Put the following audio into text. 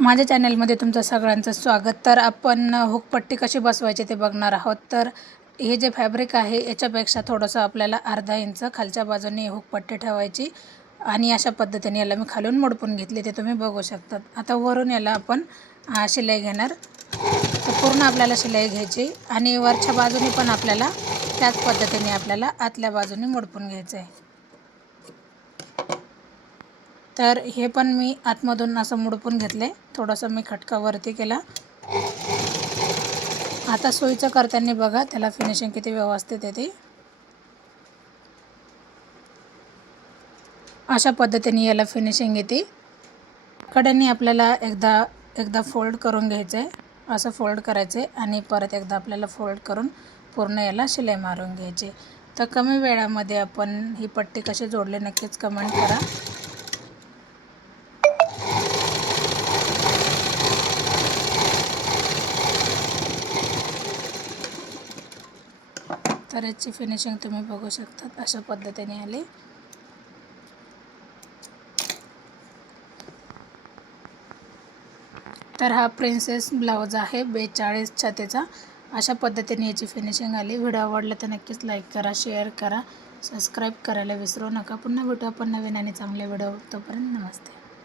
माझ्या चॅनलमध्ये तुमचं सगळ्यांचं स्वागत. तर आपण हुकपट्टी कशी बसवायची ते बघणार आहोत. तर हे जे फॅब्रिक आहे याच्यापेक्षा थोडंसं आपल्याला अर्धा इंच खालच्या बाजूने हुकपट्टी ठेवायची आणि अशा पद्धतीने याला मी खालून मोडपून घेतली, ते तुम्ही बघू शकतात. आता वरून याला आपण शिलाई घेणार. तर पूर्ण आपल्याला शिलाई घ्यायची आणि वरच्या बाजूने पण आपल्याला त्याच पद्धतीने आपल्याला आतल्या बाजूने मोडपून घ्यायचं आहे. तर हे पण मी आतमधून असं मोडपून घेतले, थोडंसं मी खटका वरती केला. आता सुईचं करताना बघा त्याला फिनिशिंग किती व्यवस्थित येते. अशा पद्धतीने याला फिनिशिंग येते. कड्यांनी आपल्याला एकदा फोल्ड करून घ्यायचं आहे, असं फोल्ड करायचं आहे आणि परत एकदा आपल्याला फोल्ड करून पूर्ण याला शिलाई मारून घ्यायची. तर कमी वेळामध्ये आपण ही पट्टी कशी जोडली नक्कीच कमेंट करा. तर याची फिनिशिंग तुम्ही बघू शकता, अशा पद्धतीने आली. तर हा प्रिन्सेस ब्लाऊज आहे 42 छातीचा. अशा पद्धतीने याची फिनिशिंग आली. व्हिडिओ आवडला तर नक्कीच लाईक करा, शेअर करा, सबस्क्राईब करायला विसरू नका. पुन्हा भेटू आपण नवीन आणि चांगले व्हिडिओ. तोपर्यंत नमस्ते.